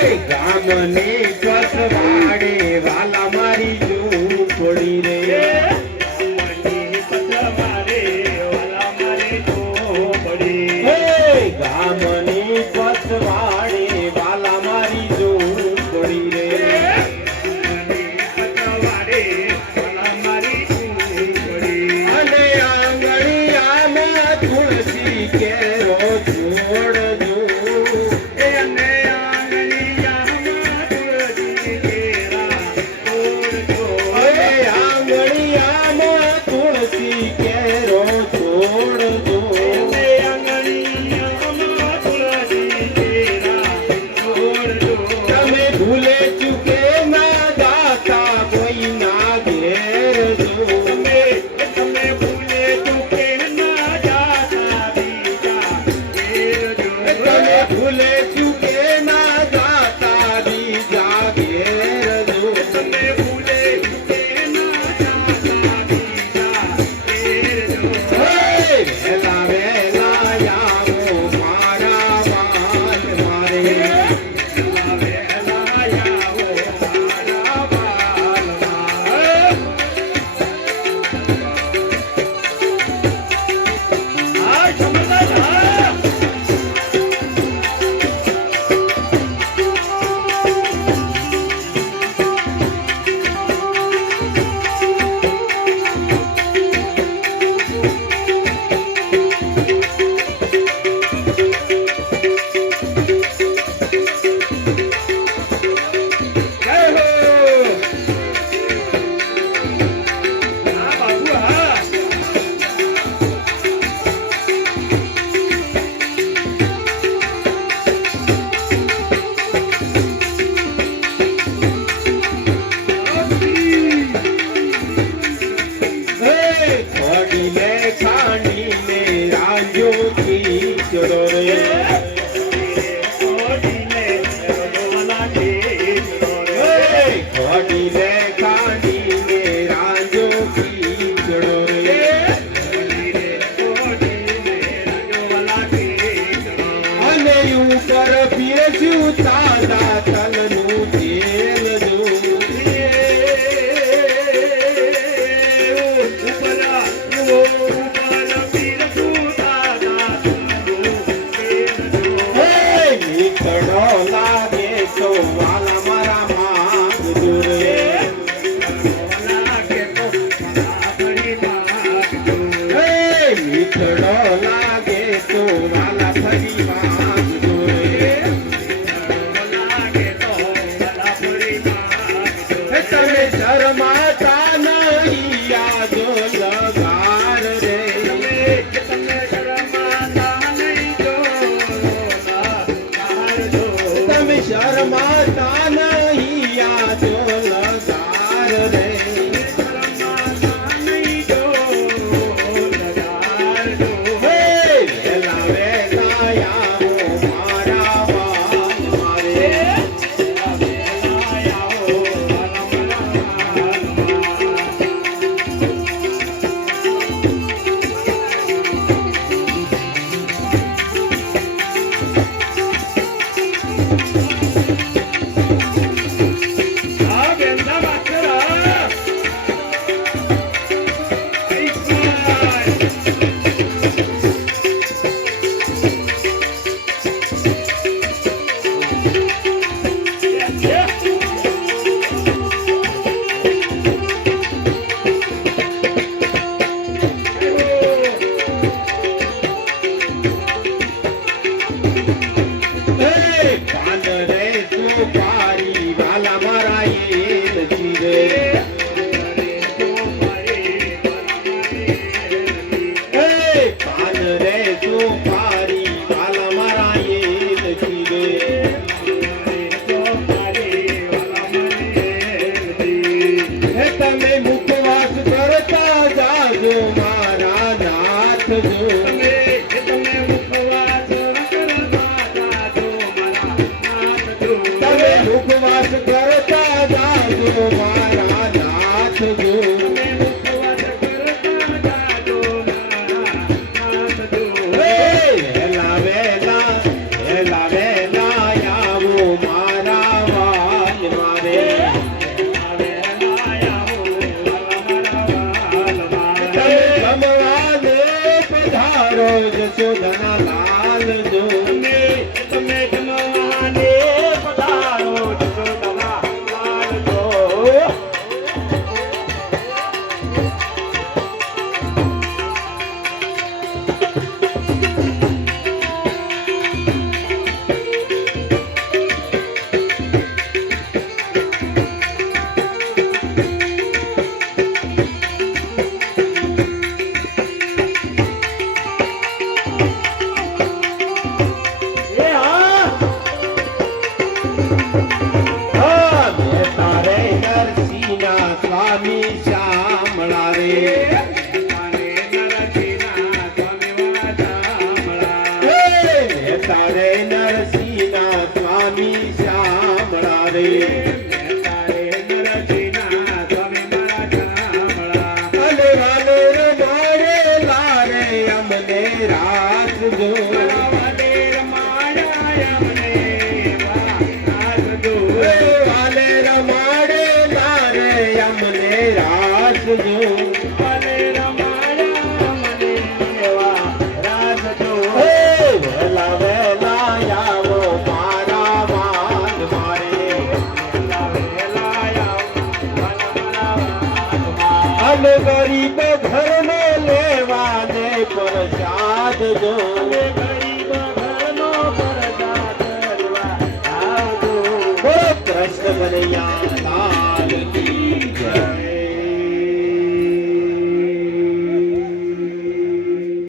ગામને પછવાડે વાલા મારી જૂ છોડી રે ઉપર પીશું તારા તલનું તેલ જો લાગે તો વાલા મારા માંગ દૂર લાગે તો વાલા ફરી Yeah. રોજ સુધના લાલ જોને Amen.